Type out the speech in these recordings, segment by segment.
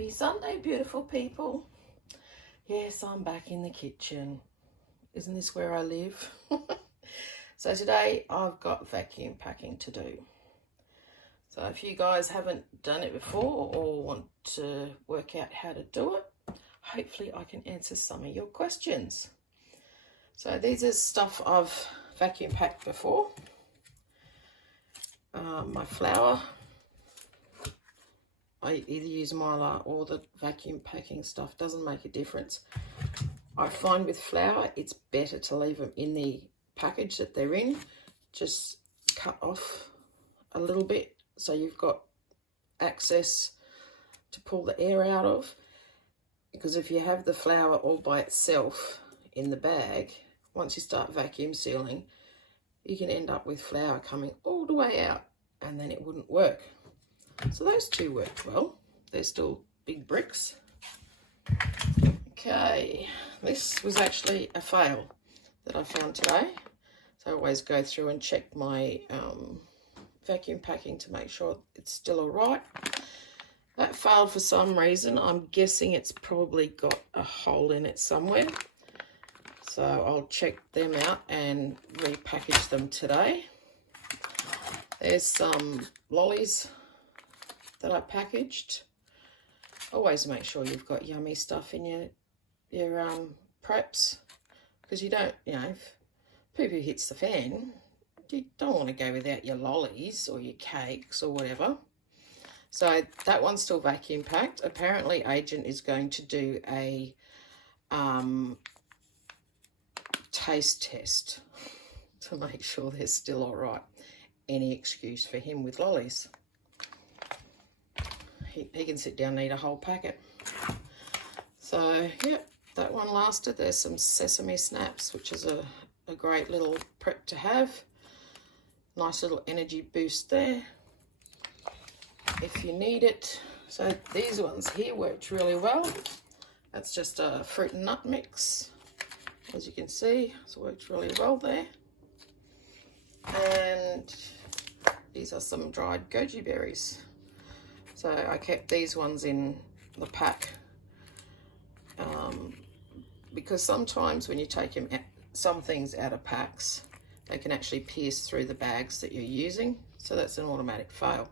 Happy Sunday, beautiful people. Yes, I'm back in the kitchen. Isn't this where I live? So today I've got vacuum packing to do. So if you guys haven't done it before or want to work out how to do it, hopefully I can answer some of your questions. So these are stuff I've vacuum packed before. My flour. I either use Mylar or the vacuum packing stuff, doesn't make a difference. I find with flour, it's better to leave them in the package that they're in. Just cut off a little bit so you've got access to pull the air out of. Because if you have the flour all by itself in the bag, once you start vacuum sealing, you can end up with flour coming all the way out and then it wouldn't work. So those two worked well. They're still big bricks. Okay, this was actually a fail that I found today. So I always go through and check my vacuum packing to make sure it's still all right. That failed for some reason. I'm guessing it's probably got a hole in it somewhere. So I'll check them out and repackage them today. There's some lollies that I packaged. Always make sure you've got yummy stuff in your preps, because you don't, if poo-poo hits the fan, you don't want to go without your lollies or your cakes or whatever. So that one's still vacuum packed. Apparently Agent is going to do a taste test to make sure they're still all right. Any excuse for him with lollies. He can sit down and eat a whole packet. So, yep, that one lasted. There's some Sesame Snaps, which is a great little prep to have. Nice little energy boost there if you need it. So these ones here worked really well. That's just a fruit and nut mix, as you can see. It's worked really well there. And these are some dried goji berries. So I kept these ones in the pack because sometimes when you take some things out of packs, they can actually pierce through the bags that you're using. So that's an automatic fail.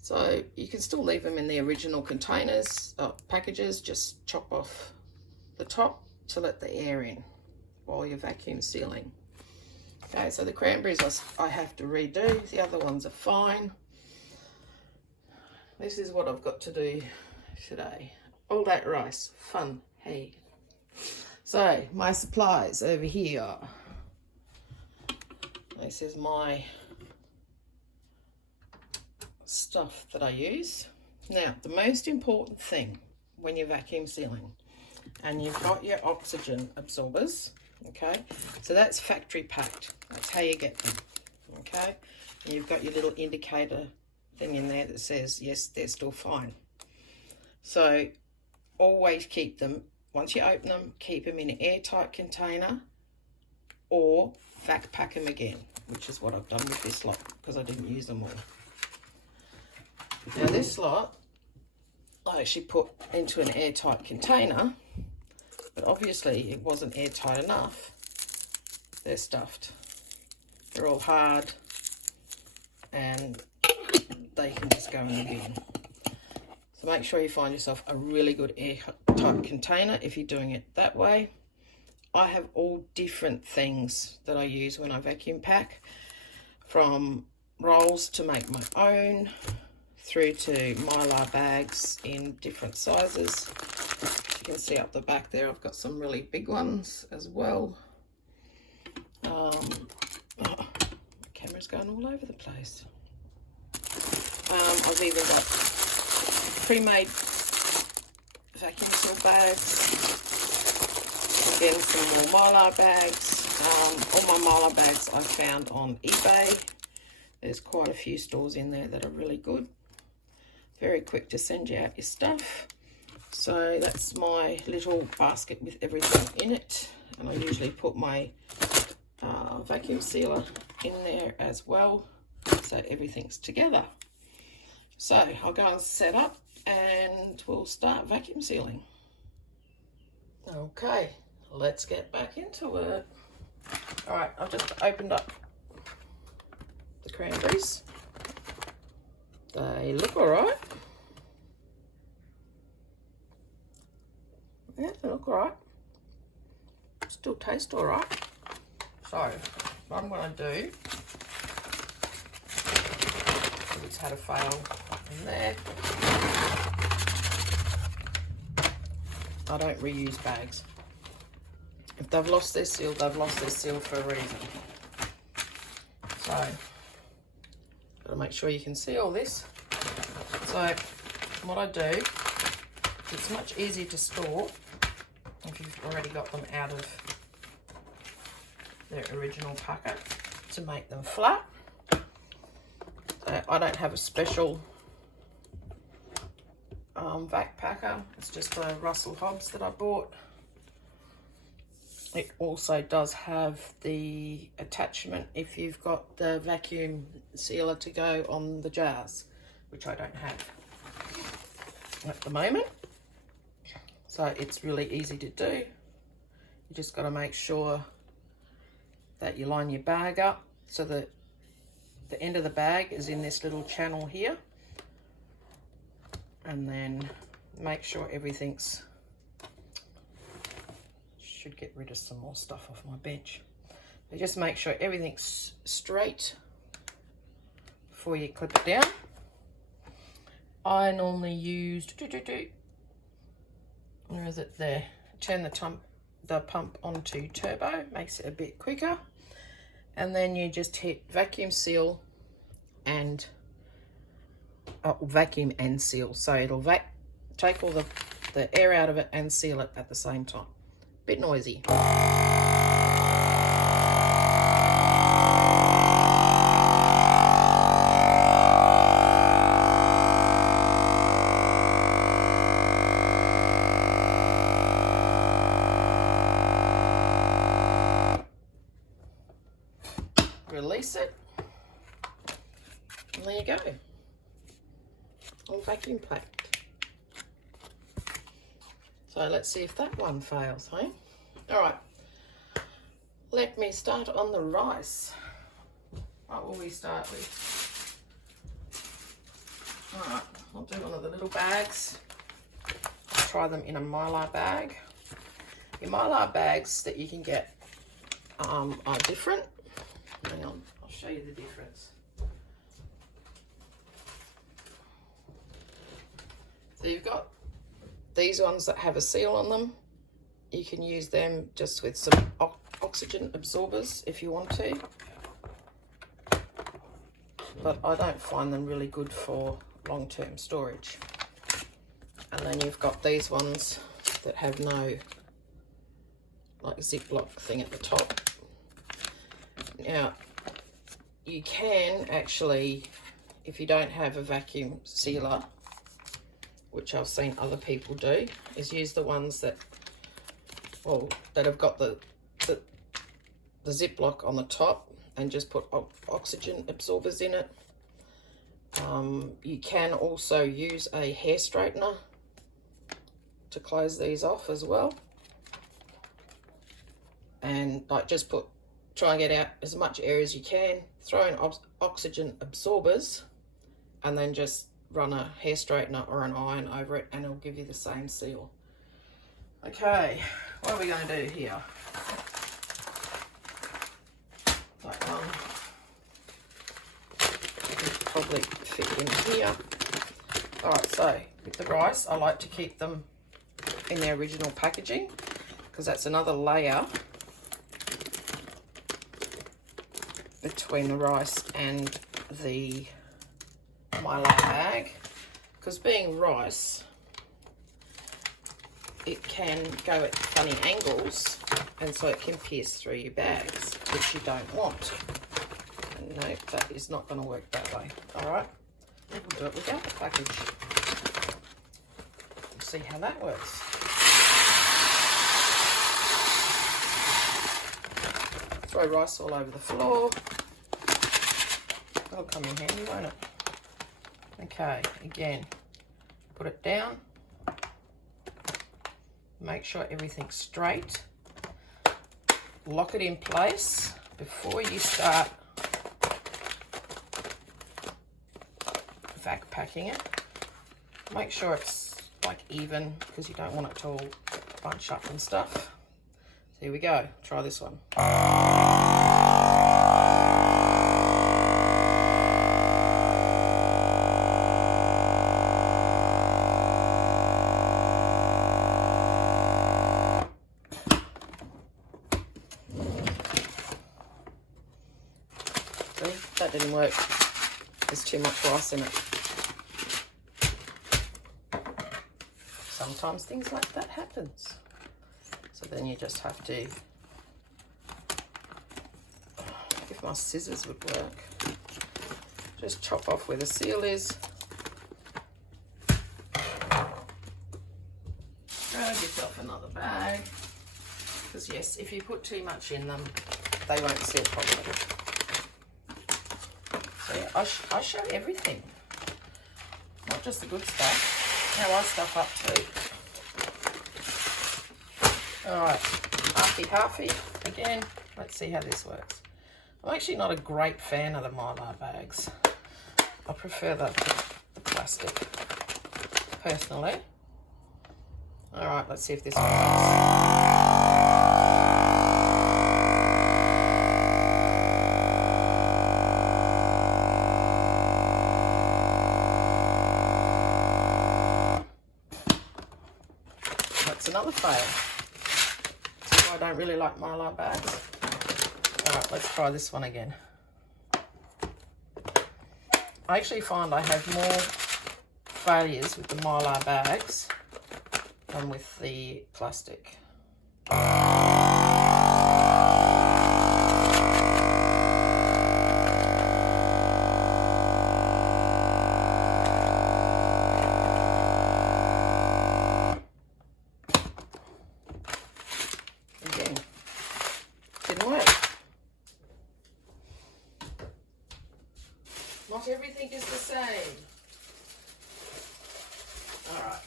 So you can still leave them in the original containers, packages, just chop off the top to let the air in while you're vacuum sealing. Okay, so the cranberries I have to redo. The other ones are fine. This is what I've got to do today. All that rice, fun, hey. So my supplies over here. This is my stuff that I use. Now, the most important thing when you're vacuum sealing, and you've got your oxygen absorbers, okay? So that's factory packed. That's how you get them, okay? And you've got your little indicator thing in there that says, yes, they're still fine. So always keep them, once you open them, keep them in an airtight container or vac pack them again, which is what I've done with this lot because I didn't use them all. Now this lot, I actually put into an airtight container, but obviously it wasn't airtight enough. They're stuffed. They're all hard and they can just go in the bin. So make sure you find yourself a really good airtight container if you're doing it that way. I have all different things that I use when I vacuum pack, from rolls to make my own, through to Mylar bags in different sizes. You can see up the back there, I've got some really big ones as well. The camera's going all over the place. I've even got pre-made vacuum seal bags. Again, some more Mylar bags. All my Mylar bags I found on eBay. There's quite a few stores in there that are really good. Very quick to send you out your stuff. So that's my little basket with everything in it. And I usually put my vacuum sealer in there as well, so everything's together. So I'll go and set up and we'll start vacuum sealing. Okay, let's get back into it. All right, I've just opened up the cranberries. They look all right. Yeah, they look all right. Still taste all right. So what I'm going to do, it's had a fail in there. I don't reuse bags. If they've lost their seal, they've lost their seal for a reason. So, got to make sure you can see all this. So, what I do, it's much easier to store if you've already got them out of their original packet to make them flat. So I don't have a special vac packer. It's just a Russell Hobbs that I bought. It also does have the attachment if you've got the vacuum sealer to go on the jars, which I don't have at the moment. So it's really easy to do. You just got to make sure that you line your bag up so that the end of the bag is in this little channel here, and then make sure everything's, should get rid of some more stuff off my bench. So just make sure everything's straight before you clip it down. I normally use, where is it there? Turn the pump onto turbo, makes it a bit quicker. And then you just hit vacuum seal and vacuum and seal. So it'll take all the air out of it and seal it at the same time. Bit noisy. Release it, and there you go, all vacuum packed. So let's see if that one fails, hey? All right, let me start on the rice. What will we start with? All right, I'll do one of the little bags. I'll try them in a Mylar bag. Your Mylar bags that you can get are different. Hang on, I'll show you the difference. So you've got these ones that have a seal on them. You can use them just with some oxygen absorbers if you want to. But I don't find them really good for long-term storage. And then you've got these ones that have no, like, Ziploc thing at the top. Now, you can actually, if you don't have a vacuum sealer, which I've seen other people do, is use the ones that, well, that have got the Ziploc on the top and just put oxygen absorbers in it. You can also use a hair straightener to close these off as well. And like just try and get out as much air as you can, throw in oxygen absorbers, and then just run a hair straightener or an iron over it and it'll give you the same seal. Okay, what are we going to do here? That one could probably fit in here. All right, so with the rice, I like to keep them in their original packaging because that's another layer between the rice and the Mylar bag, because being rice, it can go at funny angles, and so it can pierce through your bags, which you don't want. And no, that is not going to work that way. All right, we'll do it without the package. We'll see how that works. Throw rice all over the floor. That'll come in handy, won't it? Okay, again, put it down. Make sure everything's straight. Lock it in place before you start vac packing it. Make sure it's like even, because you don't want it to all bunch up and stuff. So here we go, try this one. See, that didn't work. There's too much rice in it. Sometimes things like that happens. So then you just have to, if my scissors would work, just chop off where the seal is. Grab yourself another bag. Because yes, if you put too much in them, they won't seal properly. So yeah, I show everything, not just the good stuff, how I stuff up too. All right, halfy. Again, let's see how this works. I'm actually not a great fan of the Mylar bags. I prefer the plastic, personally. All right, let's see if this works. Another fail. See why I don't really like Mylar bags? Alright, let's try this one again. I actually find I have more failures with the Mylar bags than with the plastic. Not everything is the same. All right.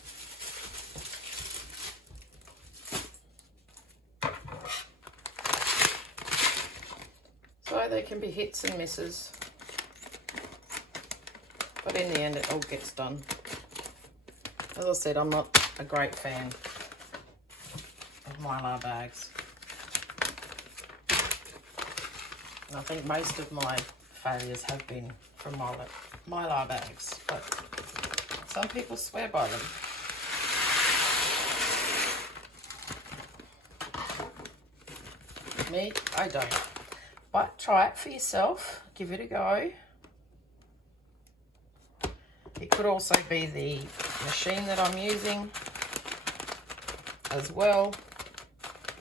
So there can be hits and misses, but in the end it all gets done. As I said, I'm not a great fan of Mylar bags. And I think most of my failures have been from Mylar bags, but some people swear by them. Me, I don't. But try it for yourself. Give it a go. It could also be the machine that I'm using as well.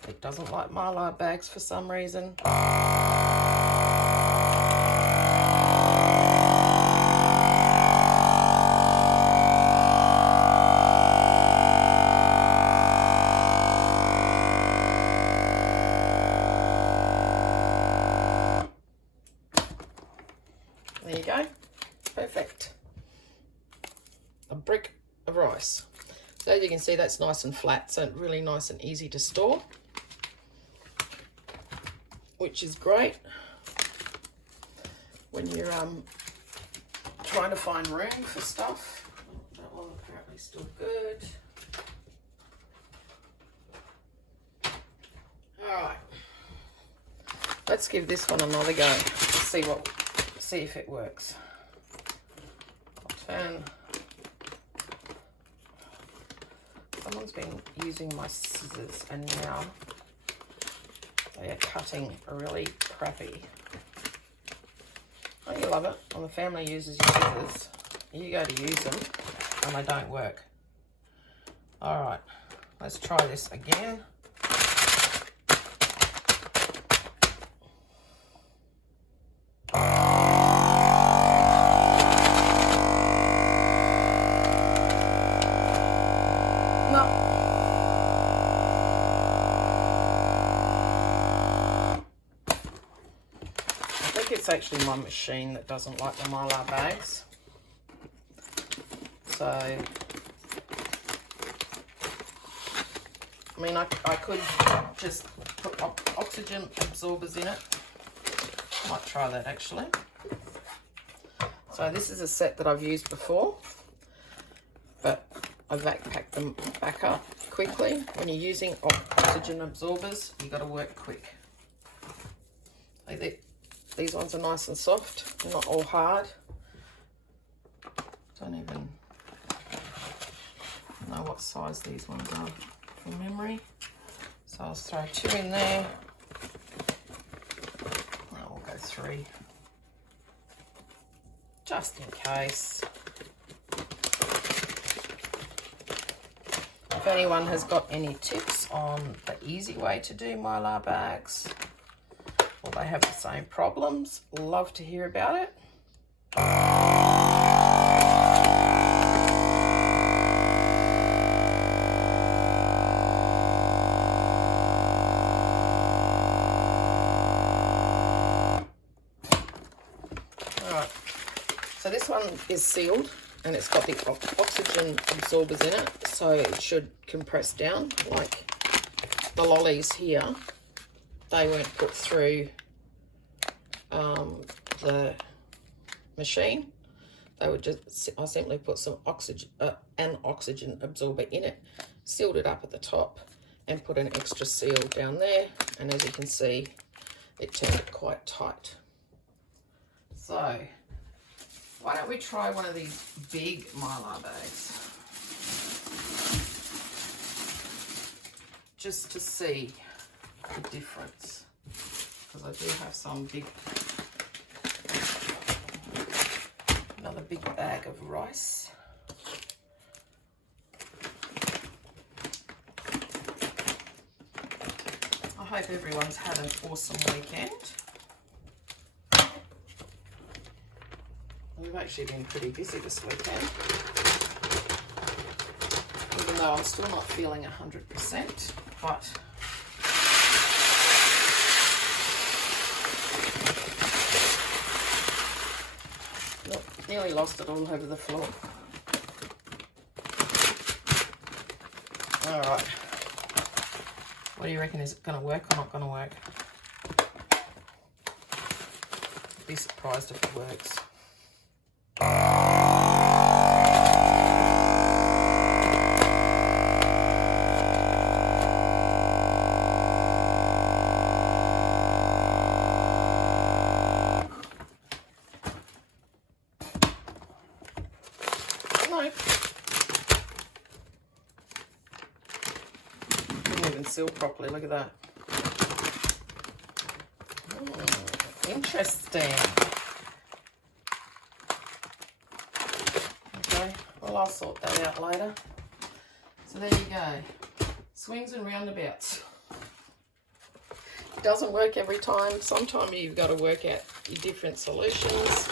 It doesn't like Mylar bags for some reason. There you go, perfect. A brick of rice. So as you can see, that's nice and flat, so really nice and easy to store, which is great when you're trying to find room for stuff. That one apparently still good. All right, let's give this one another go. See if it works. I'll turn. Someone's been using my scissors and now they are cutting really crappy. Oh, you love it when the family uses your scissors. You go to use them and they don't work. All right, let's try this again. It's actually my machine that doesn't like the Mylar bags. So, I mean, I could just put oxygen absorbers in it. Might try that actually. So this is a set that I've used before, but I vac packed them back up quickly. When you're using oxygen absorbers, you've got to work quick. These ones are nice and soft, they're not all hard. Don't even know what size these ones are from memory. So I'll throw 2 in there. I'll go 3. Just in case. If anyone has got any tips on the easy way to do Mylar bags, or they have the same problems, love to hear about it. Alright, so this one is sealed and it's got the oxygen absorbers in it, so it should compress down. Like the lollies here, they weren't put through the machine. They would just, I simply put some an oxygen absorber in it, sealed it up at the top, and put an extra seal down there. And as you can see, it turned it quite tight. So why don't we try one of these big Mylar bags, just to see the difference, because I do have some another big bag of rice. I hope everyone's had an awesome weekend. We've actually been pretty busy this weekend, even though I'm still not feeling 100%, but nearly lost it all over the floor. All right, what do you reckon? Is it going to work or not going to work? I'd be surprised if it works. Didn't even seal properly, look at that. Interesting. Okay, well, I'll sort that out later. So there you go. Swings and roundabouts. It doesn't work every time. Sometimes you've got to work out your different solutions.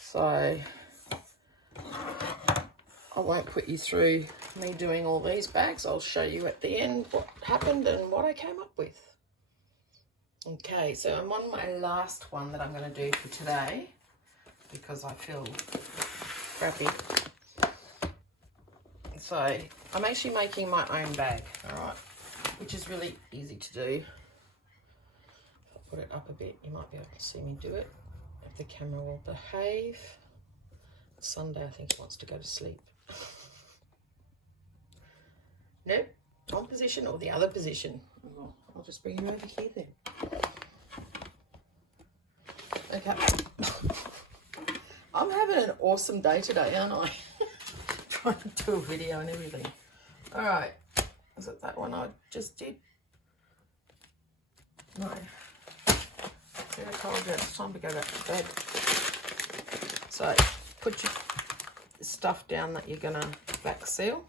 So I won't put you through me doing all these bags. I'll show you at the end what happened and what I came up with. Okay, so I'm on my last one that I'm going to do for today because I feel crappy. So I'm actually making my own bag, all right, which is really easy to do. If I put it up a bit, you might be able to see me do it. If the camera will behave. It's Sunday, I think he wants to go to sleep. Nope, on position or the other position. I'll just bring you over here then. Okay. I'm having an awesome day today, aren't I? Trying to do a video and everything. All right. Was it that one I just did? No. See, I told you it's time to go back to bed. So put your stuff down that you're going to back seal.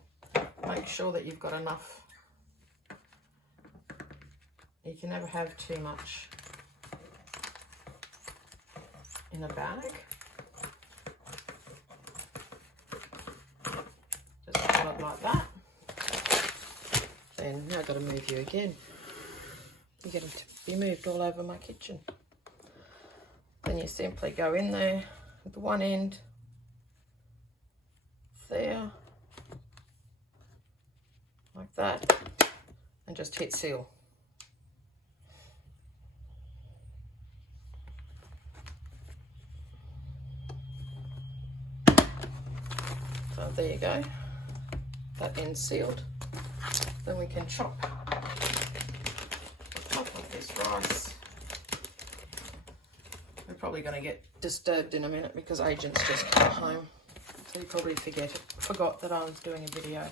Make sure that you've got enough. You can never have too much in a bag. Just hold it like that. Then now I've got to move you again. You're going to be moved all over my kitchen. Then you simply go in there with one end, there, like that, and just hit seal. So there you go, that end's sealed. Then we can chop the top of this rice. We're probably going to get disturbed in a minute because Agent's just come home. So you probably forgot that I was doing a video.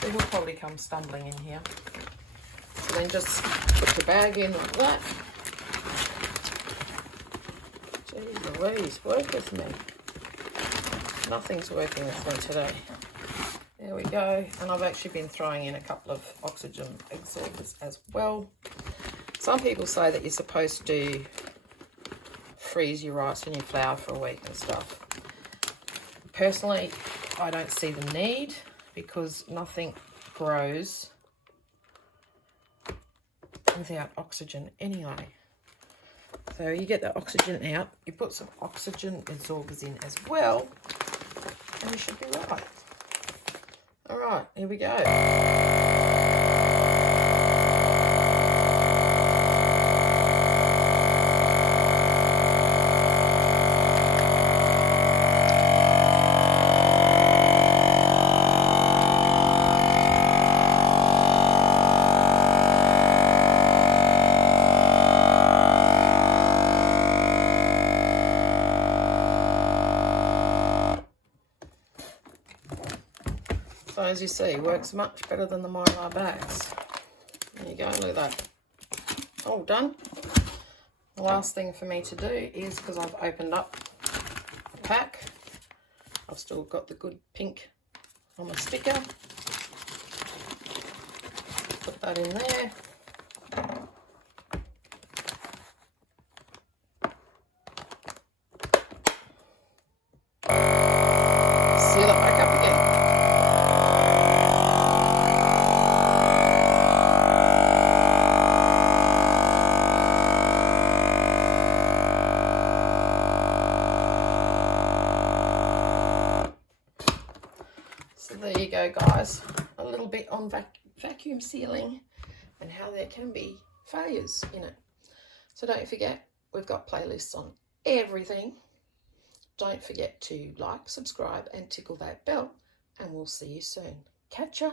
So he'll probably come stumbling in here. So then just put the bag in like that. Jeez Louise, work with me. Nothing's working with me today. There we go. And I've actually been throwing in a couple of oxygen absorbers as well. Some people say that you're supposed to freeze your rice and your flour for a week and stuff. Personally, I don't see the need because nothing grows without oxygen anyway. So you get the oxygen out, you put some oxygen absorbers in as well, and you should be right. All right, here we go. So as you see, works much better than the Mylar Bags. There you go, look at that. All done. The last thing for me to do is, because I've opened up the pack, I've still got the good pink on the sticker. Put that in there. Seal it back up again. So there you go, guys. A little bit on vacuum sealing and how there can be failures in it. So don't forget, we've got playlists on everything. Don't forget to like, subscribe, and tickle that bell, and we'll see you soon. Catch ya!